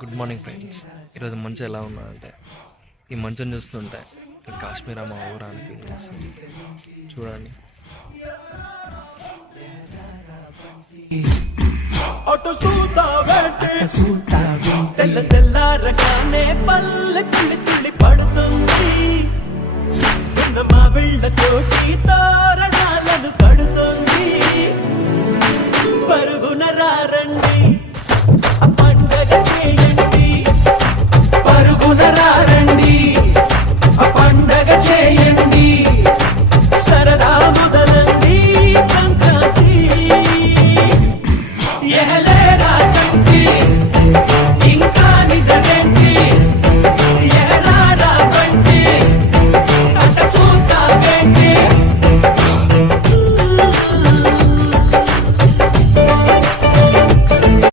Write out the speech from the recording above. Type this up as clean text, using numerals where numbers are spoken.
Good morning friends. ఈరోజు మంచు ఎలా ఉన్నదంటే, ఈ మంచుని చూస్తుంటే కాశ్మీర్ మా ఊరు అనిపిస్తుంది. చూడండి. తెల్లారగానే పల్లె తుళ్ళి తుళ్ళి పడుతుంది. మా వీళ్ళతోటి తోరణాలను కడుతుంది. పరుగున రారండి, పండగ చేయండి. పరుగున రారండి, పండగ చేయండి. సరదా మొదలండి సంక్రాంతి. ఎహలేరా